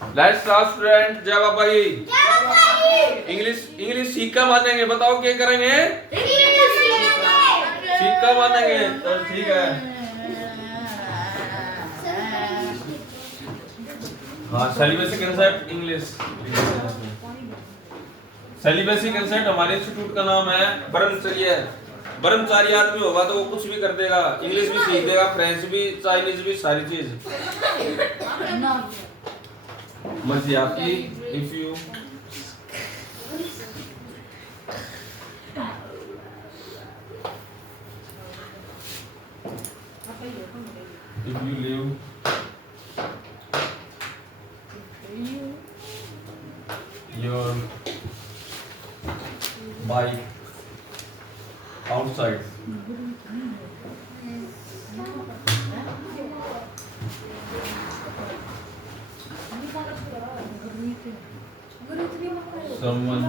Let's start student. जय बाबा जी। English सीखा मानेंगे, बताओ क्या करेंगे? सीखा मानेंगे। तो ठीक है। हाँ, celibacy concept English. Celibacy concept हमारे इंस्टीट्यूट का नाम है ब्रह्मचर्य। ब्रह्मचारी आदमी होगा तो वो कुछ भी कर देगा, इंग्लिश भी सीख देगा, फ्रेंच भी, चाइनीज भी, सारी चीज मर्जी आपकी। If you live your bike outside, someone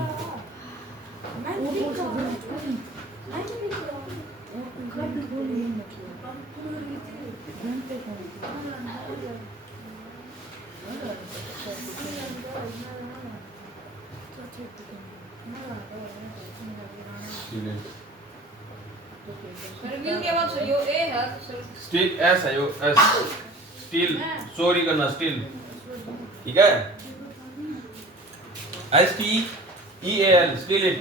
steel, S है, एस स्टील, चोरी करना, स्टील, ठीक है। STEAL, still it.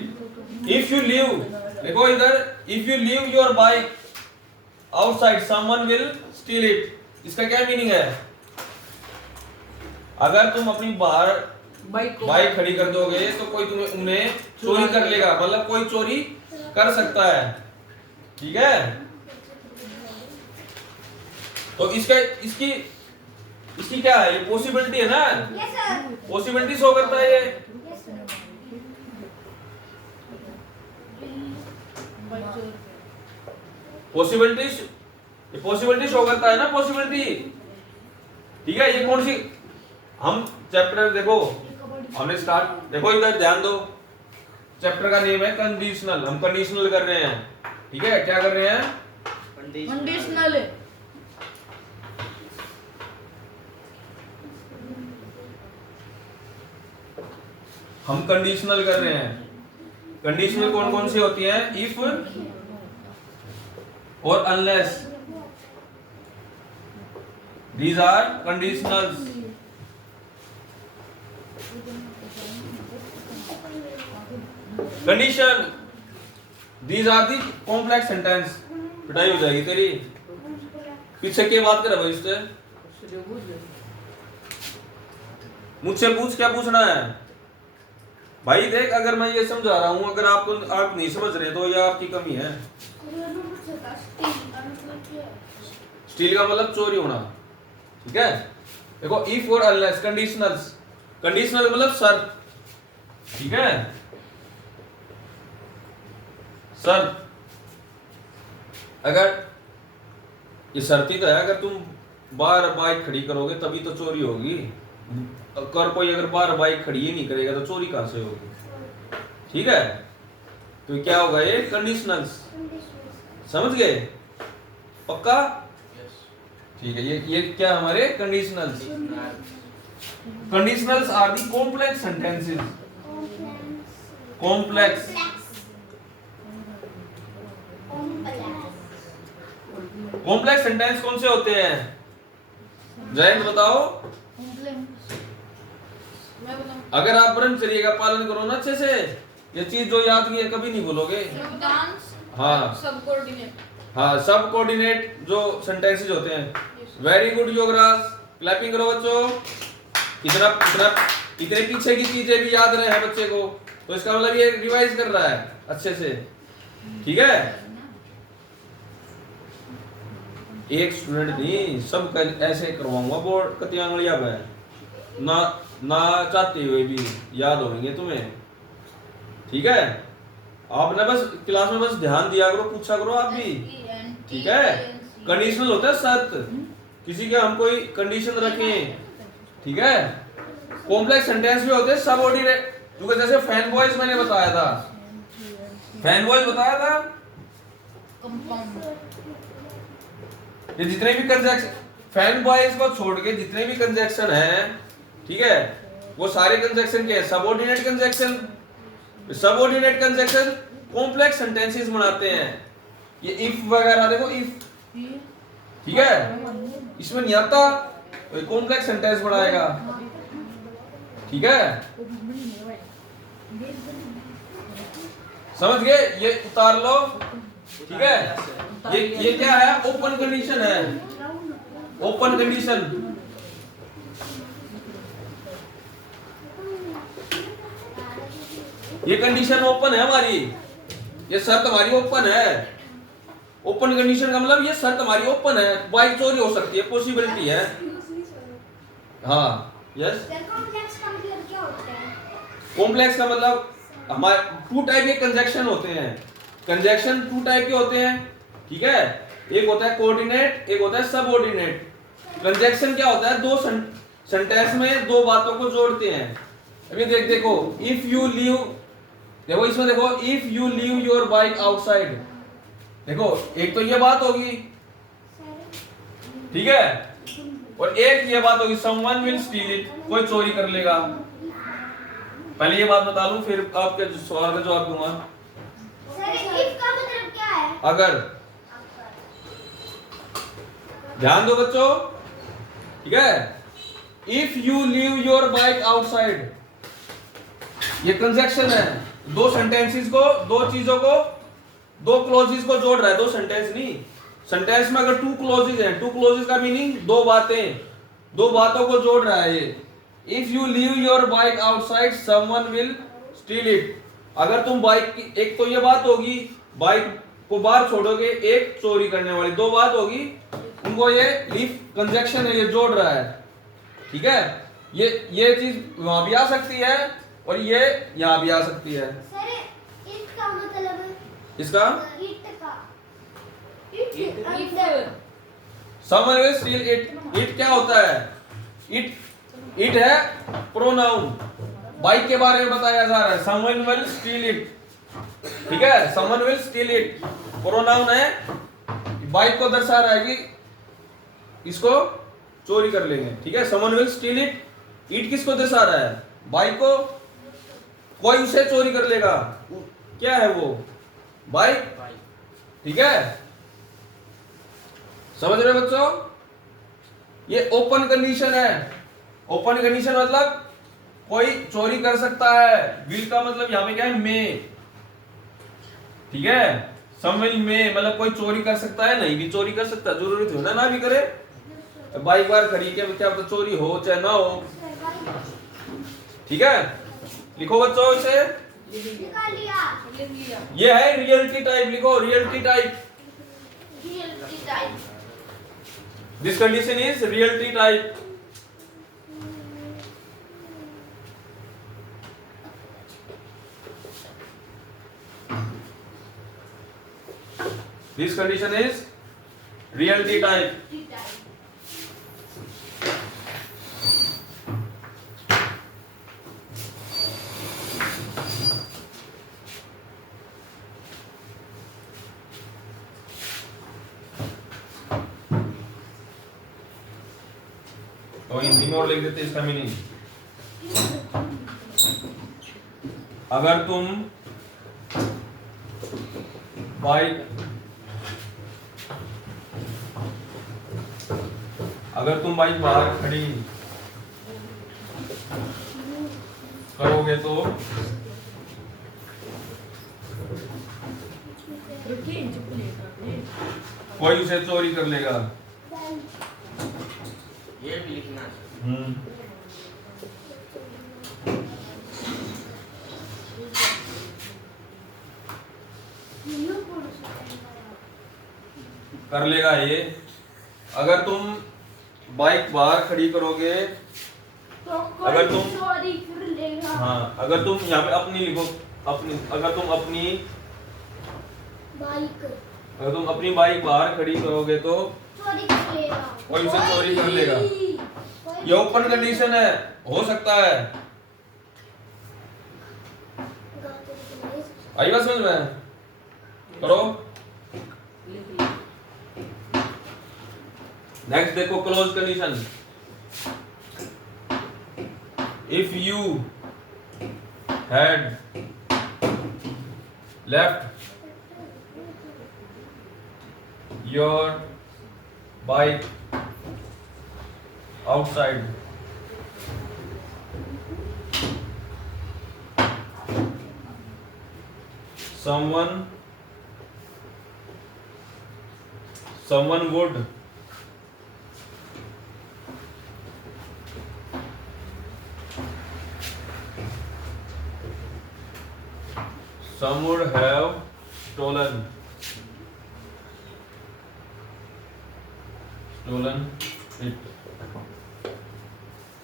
If you leave, देखो इधर, if you leave your bike outside someone will still it. इसका क्या मीनिंग है? अगर तुम अपनी बाहर बाइक खड़ी कर दोगे तो कोई तुम्हें उन्हें चोरी कर लेगा, मतलब कोई चोरी कर सकता है, ठीक है। तो इसकी क्या है? ये पॉसिबिलिटी है ना? पॉसिबिलिटी शो करता है ये। पॉसिबिलिटी शो करता है ना, पॉसिबिलिटी, ठीक है। ये कौन सी, हम चैप्टर देखो, हमने स्टार्ट, देखो इधर ध्यान दो, चैप्टर का नेम है कंडीशनल। हम कंडीशनल कर रहे हैं, ठीक है। क्या कर रहे हैं? कंडीशनल। हम कंडीशनल कर रहे हैं। कंडीशनल कौन कौन सी होती है? इफ और unless, these are conditionals. Condition, these are the complex sentence. पिटाई हो जाएगी तेरी, पीछे की बात कर भाई, इससे मुझसे पूछ, क्या पूछना है भाई? देख, अगर मैं ये समझा रहा हूं, अगर आप नहीं समझ रहे तो ये आपकी कमी है। स्टील का मतलब चोरी होना, ठीक है। देखो, इफ और अनलेस, कंडीशनल्स, कंडीशनल मतलब शर्त, ठीक है। शर्त, अगर ये शर्ती तो है, अगर तुम बाहर बाइक खड़ी करोगे तभी तो चोरी होगी। कर कोई अगर बाहर बाइक खड़ी ही नहीं करेगा तो चोरी कहां से होगी, ठीक है। तो क्या होगा? ये कंडीशनल्स, समझ गए? पक्का? ठीक है। ये क्या हमारे conditionals? Conditionals are the complex sentences. Complex, complex sentence कौन से होते हैं? जयंत बताओ। अगर आप ब्रह्मचर्य का पालन करो ना अच्छे से, ये चीज जो याद की है कभी नहीं भूलोगे। हाँ, सब कोऑर्डिनेट जो सेंटेंसेस होते हैं। वेरी गुड योगराज, क्लैपिंग करो बच्चों। इतने पीछे की चीजें भी याद रहे हैं बच्चे को, तो इसका मतलब ये रिवाइज कर रहा है अच्छे से, ठीक है। एक स्टूडेंट नहीं, सब ऐसे करवाऊंगा बोर्ड कतिया अंगलियां पे, ना चाहते हुए भी याद होंगे तुम्हें, ठीक है। आपने बस क्लास में बस ध्यान दिया करो, पूछा करो आप भी, ठीक है। कंडीशनल होता है शर्त, किसी के हम कोई कंडीशन रखें, ठीक है। कॉम्प्लेक्स सेंटेंस भी होते हैं सबऑर्डिनेट, क्योंकि जैसे फैन बॉयज मैंने बताया था, फैन बॉयज बताया था, ये जितने भी कंजक्शन, फैन बॉयज को छोड़ के जितने भी कंजक्शन है, ठीक है, वो सारे कंजक्शन के हैं subordinate conjunction. Subordinate conjunction complex sentences बनाते हैं। ये इफ वगैरह देखो, इफ, ठीक है, इसमें नहीं आता, कॉम्प्लेक्स सेंटेंस बनाएगा, ठीक है, समझ गए? ये उतार लो, ठीक है। ये क्या है? ओपन कंडीशन है, ओपन कंडीशन। ये कंडीशन ओपन है हमारी, ये शर्त हमारी ओपन है। ओपन कंडीशन का मतलब ये शर्त हमारी ओपन है, बाइक चोरी हो सकती है, पॉसिबिलिटी है। हाँ, यस। कॉम्प्लेक्स का मतलब क्या होता है? कॉम्प्लेक्स का मतलब हमारे टू टाइप के कंजक्शन होते हैं। कंजक्शन टू टाइप के होते हैं, ठीक है। एक होता है कोऑर्डिनेट, एक होता है सबऑर्डिनेट। कंजक्शन क्या होता है? दो सेंटेंस में दो बातों को जोड़ते हैं। अभी देखो, इफ यू लीव, देखो इसमें देखो, if you leave your bike outside, देखो एक तो ये बात होगी, ठीक है, और एक ये बात होगी समवन विल स्टील इट, कोई चोरी कर लेगा। पहले ये बात बता लूं, फिर आपके सवाल का जवाब दूंगा। सर इफ का मतलब क्या है? अगर, ध्यान दो बच्चों, ठीक है। If you leave your bike outside, ये कंजक्शन है, दो सेंटेंसेस को, दो चीजों को, दो क्लोजेस को जोड़ रहा है, दो सेंटेंस नहीं। सेंटेंस में अगर टू क्लोजेस हैं, टू क्लोजेस का मीनिंग दो बातें, दो बातों को जोड़ रहा है ये। If you leave your bike outside someone will still it, अगर तुम बाइक की, एक तो ये बात होगी बाइक को बाहर छोड़ोगे, एक चोरी करने वाली, दो बात होगी, उनको ये लीव कंजक्शन है, ये जोड़ रहा है, ठीक है। ये चीज वहां भी आ सकती है और ये यहां भी आ सकती है। सर इट का मतलब इसका इट का someone will still it, it क्या होता है? इट है प्रोनाउन, बाइक के बारे में बताया जा रहा है, समवन विल स्टील इट, ठीक है। Someone will still it pronoun है, बाइक को दर्शा रहा है कि इसको चोरी कर लेंगे, ठीक है। Someone will still it, it किसको दर्शा रहा है? बाइक को, कोई उसे चोरी कर लेगा, क्या है वो? बाइक, ठीक है। समझ रहे हो बच्चों? ये ओपन कंडीशन है। ओपन कंडीशन मतलब कोई चोरी कर सकता है। विल का मतलब यहां पे क्या है? मे, ठीक है। सम विल मे मतलब कोई चोरी कर सकता है, नहीं भी चोरी कर सकता है, जरूरी थोड़ी ना भी करे। बाइक बार खड़ी के क्या पता चोरी हो चाहे ना हो, ठीक है। लिखो बच्चों इसे, निकाल लिया। ये है रियलिटी टाइप, लिखो reality type. Reality type, this condition is reality type. This condition is reality type. तो हिंदी में और लिख देते इसका मीनिंग। अगर तुम बाइक, अगर तुम बाइक बाहर खड़ी करोगे तो कोई उसे चोरी कर लेगा। ये भी लिखना कर लेगा ये। अगर तुम बाइक बाहर खड़ी करोगे, तो अगर कोई तुम- चोरी कर लेगा। हाँ, अगर तुम यहाँ पे अपनी लिखो, अपनी, अगर तुम अपनी बाइक अगर तुम अपनी बाइक बाहर खड़ी करोगे तो चोरी कर लेगा। कोई उसे चोरी कर लेगा। कोई- ये ओपन कंडीशन है, हो सकता है। आई बात समझ में? करो। नेक्स्ट देखो close condition. if you had left your bike outside, someone would have stolen it।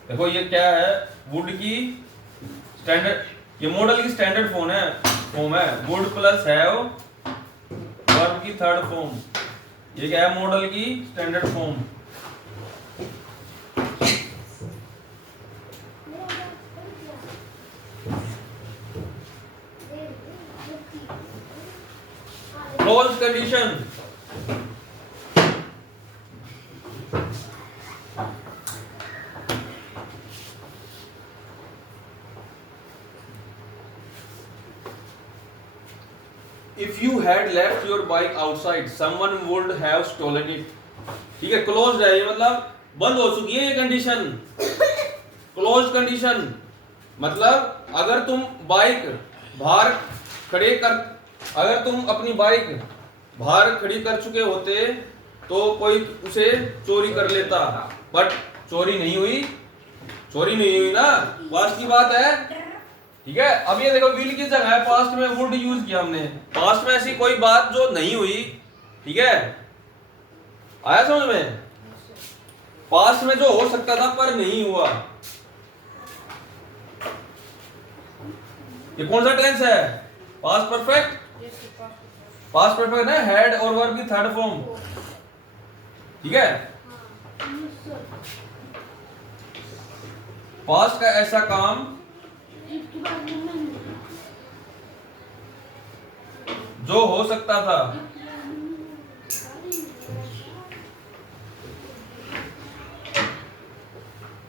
देखो ये क्या है, वुड की स्टैंडर्ड, ये मॉडल की स्टैंडर्ड फॉर्म है वुड प्लस हैव वर्ब की थर्ड फॉर्म। ये क्या है, मॉडल की standard form. Close condition, if you had left your bike outside someone would have stolen it। ठीक है, क्लोज है ये मतलब बंद हो चुकी है ये कंडीशन। क्लोज कंडीशन मतलब अगर तुम अपनी बाइक बाहर खड़ी कर चुके होते तो कोई उसे चोरी कर लेता, बट चोरी नहीं हुई ना, पास्ट की बात है। ठीक है, अब ये देखो विल की जगह है पास्ट में वुड यूज किया हमने। पास्ट में ऐसी कोई बात जो नहीं हुई, ठीक है, आया समझ में? पास्ट में जो हो सकता था पर नहीं हुआ, ये कौन सा टेंस है? Past perfect. पास्ट परफेक्ट है, हैड और वर्ब की थर्ड फॉर्म। ठीक है, पास्ट का ऐसा काम जो हो सकता था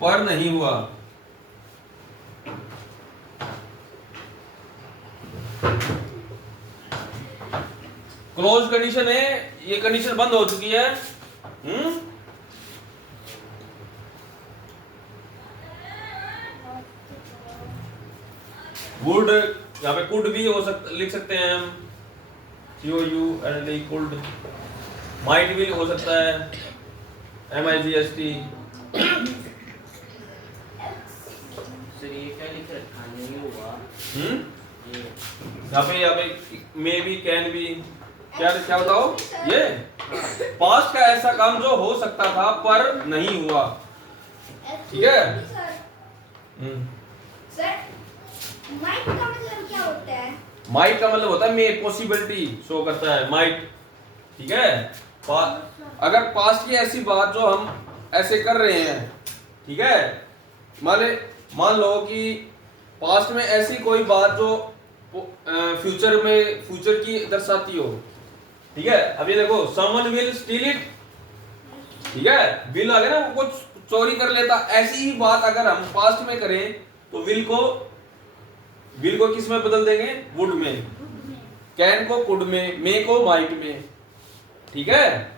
पर नहीं हुआ। क्लोज कंडीशन है, ये कंडीशन बंद हो चुकी है। वुड यहाँ पे कुड भी हो सकता, लिख सकते हैं हम, COULD कुड। माइट भी हो सकता है, MIGST। सर ये क्या लिख रखा है, नहीं हुआ। यहाँ पे मे बी, कैन बी, क्या बताओ? ये पास्ट का ऐसा काम जो हो सकता था पर नहीं हुआ। ठीक है, सर माइट का मतलब क्या होता है? माइट का मतलब होता है मे, पॉसिबिलिटी शो करता है माइट। ठीक है, अगर पास्ट की ऐसी बात जो हम ऐसे कर रहे हैं, ठीक है, मान लो कि पास्ट में ऐसी कोई बात जो फ्यूचर की दर्शाती हो। ठीक है, अब ये देखो someone will steal it। ठीक है, विल आ गया ना, वो कुछ चोरी कर लेता। ऐसी ही बात अगर हम पास्ट में करें तो विल को किस में बदल देंगे? वुड में। कैन को कुड में, मे को माइट में। ठीक है,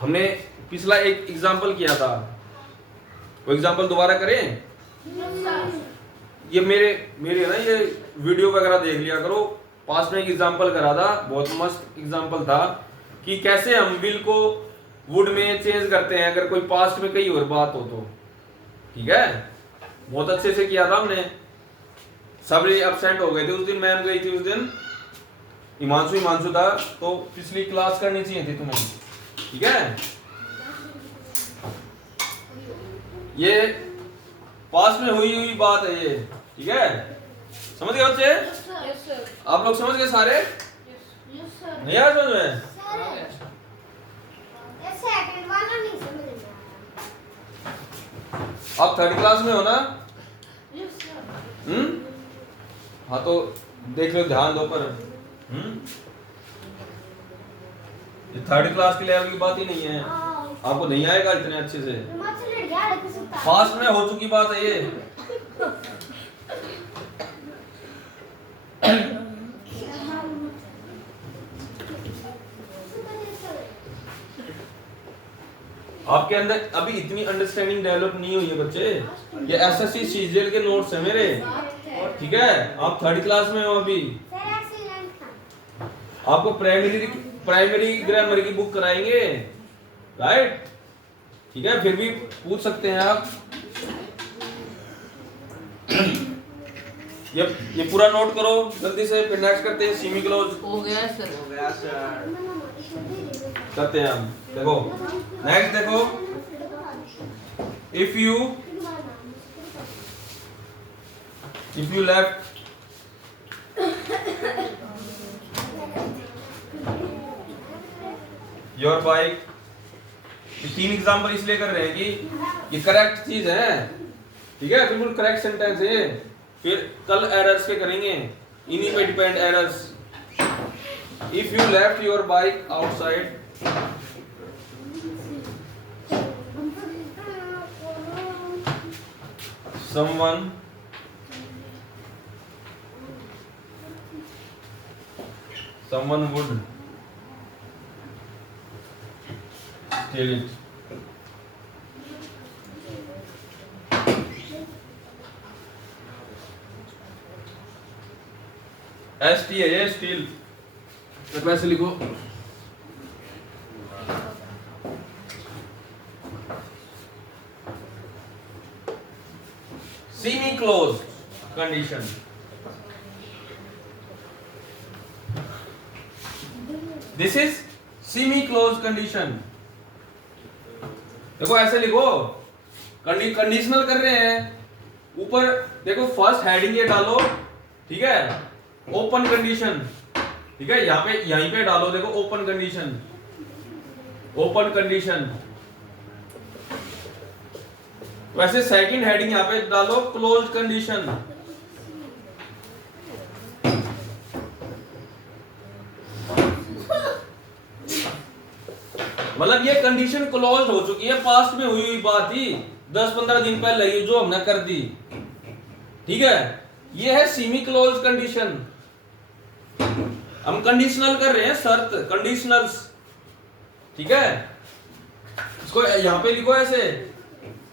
हमने पिछला एक एग्जांपल किया था, वो एग्जांपल दोबारा करें? ये मेरे ना ये वीडियो वगैरह देख लिया करो। पास्ट में एक एग्जांपल करा था, बहुत मस्त एग्जांपल था कि कैसे हम विल को वुड में चेंज करते हैं अगर कोई पास्ट में कई और बात हो तो। ठीक है, बहुत अच्छे से किया था हमने। सब एब्सेंट हो गए थे उस दिन, मैम गई थी उस दिन, हिमांशु था, तो पिछली क्लास करनी चाहिए थी तुम्हें। ठीक है, ये पास्ट में हुई बात है ये। ठीक है, समझ गए बच्चे? आप लोग समझ गए सारे? नहीं यार समझ में? सेकंड वाला नहीं समझ में आया। आप थर्ड क्लास में हो ना? हाँ तो देख लो, ध्यान दो पर। ये थर्ड क्लास के लेवल की बात ही नहीं है, आपको नहीं आएगा इतने अच्छे से। पास्ट में हो चुकी बात है ये। आपके अंदर अभी इतनी अंडरस्टैंडिंग डेवलप नहीं हुई है बच्चे। ये एसएससी सीजीएल के नोट्स है मेरे, ठीक है? आप 3rd क्लास में हो अभी। आपको प्राइमरी ग्रामर की बुक कराएंगे, राइट? ठीक है, फिर भी पूछ सकते हैं आप। ये पूरा नोट करो जल्दी से, फिर नेक्स्ट करते हैं सेमी क्लोज। हो गया सर। हो गया सर। करते हैं हम। देखो नेक्स्ट, देखो if you left your bike. ये 3 एग्जांपल इसलिए कर रहे हैं कि ये करेक्ट चीज है, ठीक है? बिल्कुल करेक्ट सेंटेंस है। फिर कल एरर्स के करेंगे, इन्हीं पे depend errors. If you left your bike outside someone would steal it. ST है ये, स्टील। तो कैसे लिखो? Semi closed condition. This is semi closed condition. देखो ऐसे लिखो, कंडीशनल कर रहे हैं। ऊपर देखो फर्स्ट हेडिंग ये डालो, ठीक है? ओपन कंडीशन, ठीक है? यहाँ पे यहीं पे डालो, देखो ओपन कंडीशन, ओपन कंडीशन। वैसे सेकंड हेडिंग यहाँ पे डालो क्लोज कंडीशन। मतलब ये कंडीशन क्लोज हो चुकी है, पास्ट में हुई हुई बात ही 10-15 दिन पहले ये जो हमने कर दी, ठीक है? ये है सेमी क्लोज कंडीशन। हम कंडीशनल कर रहे हैं, शर्त, कंडीशनल्स, ठीक है? इसको यहां पे लिखो ऐसे,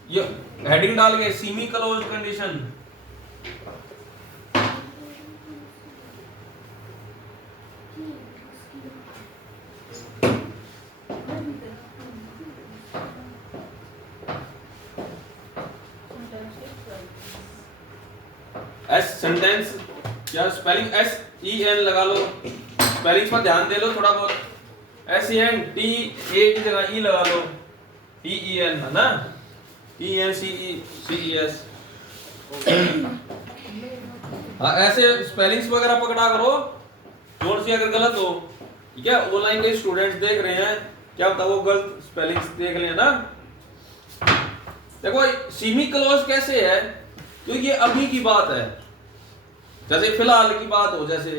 ये हेडिंग डाल के semi close condition. S sentence, क्या स्पेलिंग SEN लगा लो, स्पेलिंग पर ध्यान दे लो थोड़ा बहुत। SEN TE की जगह E लगा लो, TEN है ना, ENCES। हाँ ऐसे स्पेलिंग्स वगैरह पकड़ा करो, जोर से अगर गलत हो, ठीक है? ऑनलाइन के स्टूडेंट्स देख रहे हैं, क्या पता वो गलत स्पेलिंग्स देख लें ना। देखो सेमी क्लोज कैसे है, तो ये अभी की बात है, जैसे फिलहाल की बात हो, जैसे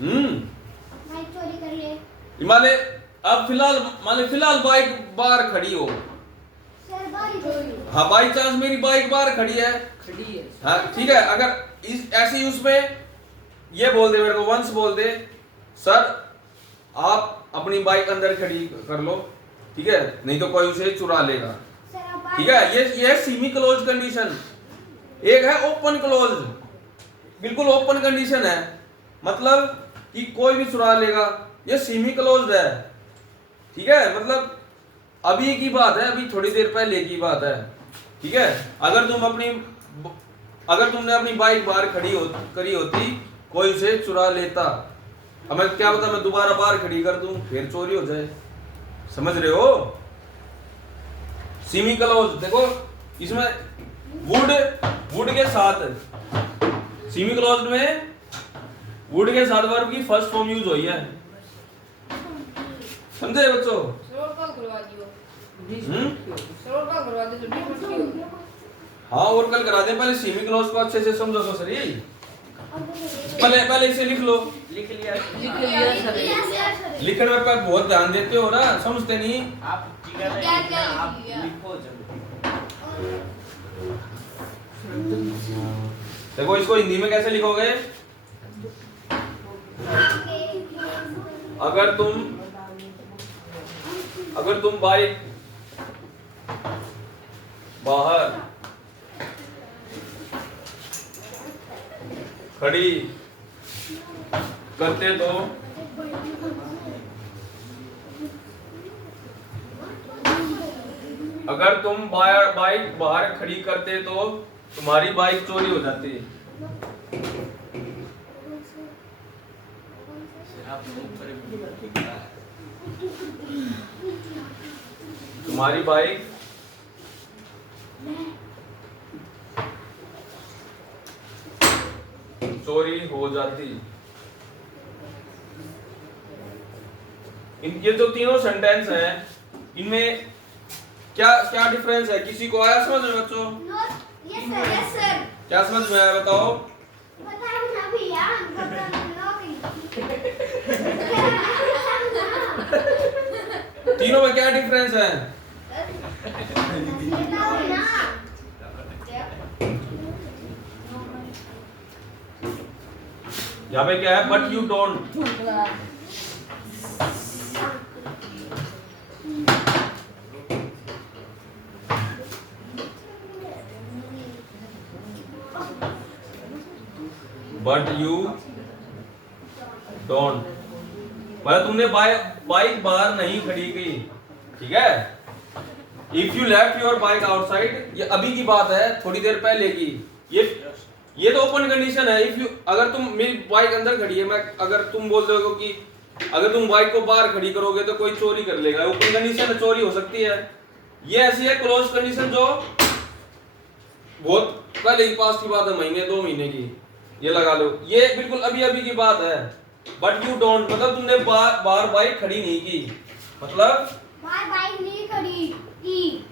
बाइक चोरी कर ले, माने अब फिलहाल बाइक बाहर खड़ी हो, सर बाइक चोरी, हाँ बाई चांस मेरी बाइक बाहर खड़ी है, हाँ ठीक है? अगर इस ऐसे ही उसमें ये बोल दे, मेरे को वंस बोल दे, सर आप अपनी बाइक अंदर खड़ी कर लो, ठीक है? नहीं तो कोई उसे चुरा लेगा, ठीक है? ये सेमी क्लोज कंडीशन। एक है ओपन क्लोज, बिल्कुल ओपन कंडीशन है, मतलब कि कोई भी चुरा लेगा, ये सेमी क्लोज्ड है, ठीक है? मतलब अभी की बात है, अभी थोड़ी देर पहले की बात है, ठीक है? अगर तुमने अपनी बाइक बाहर करी होती, कोई उसे चुरा लेता, अब मैं क्या बता, मैं दोबारा बाहर खड़ी कर दूं, फिर चोरी हो जाए, समझ रहे हो? सेमी क्लोज देखो, इसमें वुड के साथ, सेमी क्लोज्ड में वुड के साथ वर्ब की फर्स्ट फॉर्म यूज हुई है, समझे बच्चों? हाँ और कल करा दे, पहले सेमी क्लोज को अच्छे से समझो तो सही। पहले इसे लिख लो। लिख लिया लिख लिया सर। लिखने में पर बहुत ध्यान देते हो ना, समझते नहीं। आप जिगर है, क्या लिखना, आप लिख लिया? लिखो जल्दी। देखो इसको हिंदी में कैसे लिखोगे? अगर तुम बाइक बाहर खड़ी करते तो अगर तुम बाइक बाहर खड़ी करते तो तुम्हारी बाइक चोरी हो जाती। आप ऊपर तुम्हारी बाइक चोरी हो जाती। ये जो तीनों सेंटेंस हैं, इनमें क्या क्या डिफरेंस है? किसी को आया समझ में बच्चों? Yes sir. क्या समझ में आया बताओ? बताओ ना भैया, तीनों में क्या डिफरेंस है? बताओ ना। यहाँ पे क्या है? But you don't. But you don't, मतलब तुमने बाइक बाहर नहीं खड़ी की, ठीक है? If you left your bike outside, ये अभी की बात है, थोड़ी देर पहले की। ये तो ओपन कंडीशन है। इफ यू, अगर तुम, मेरी बाइक अंदर खड़ी है, मैं अगर तुम बोल दोगे कि अगर तुम बाइक को बाहर खड़ी करोगे तो कोई चोरी कर लेगा, ओपन कंडीशन है, चोरी हो सकती है। ये ऐसी है क्लोज कंडीशन जो बहुत पहले की पास की बात है, महीने 2 महीने की, ये लगा लो। ये बिल्कुल अभी अभी की बात है। बट यू डोंट मतलब तुमने बाहर बाइक खड़ी नहीं की, मतलब बाइक नहीं खड़ी की।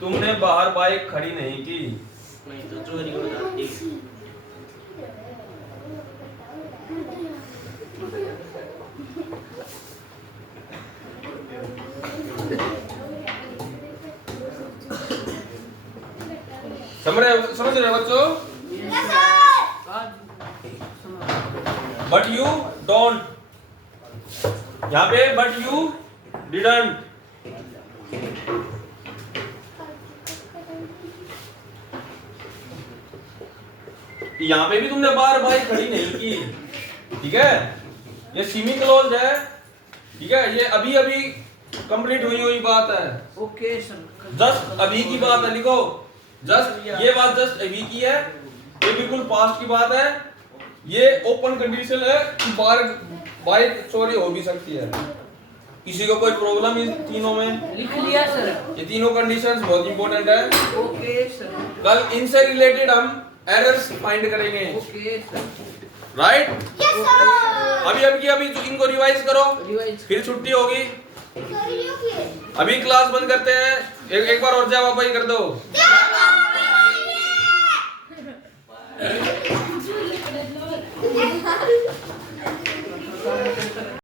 तुमने बाहर बाइक खड़ी नहीं की। नहीं तो चोरी हो जाती। समझ रहे हो बच्चों? Yes sir. But you don't, यहाँ पे बट यू डिडंट। यहाँ पे भी तुमने बार बाइक खड़ी नहीं की, ठीक है? ये सेमी क्लोज है, ठीक है? ये अभी अभी कंप्लीट हुई बात है। Okay sir. जस्ट अभी की बात है, लिखो जस्ट, ये बात जस्ट अभी की है, ये बिल्कुल पास्ट की बात है। ये ओपन कंडीशन है कि बाहर बाइक चोरी हो भी सकती है। किसी को कोई प्रॉब्लम इन तीनों में? लिख लिया सर। ये तीनों कंडीशंस बहुत इंपॉर्टेंट है। Okay sir. कल इनसे रिलेटेड हम एरर्स फाइंड करेंगे, okay sir. Right? Yes sir. अभी तो इनको रिवाइज करो, रिवाइज। फिर छुट्टी होगी। सॉरी क्यों? अभी क्लास बंद करते हैं। एक बार और जवाब कर दो। क्या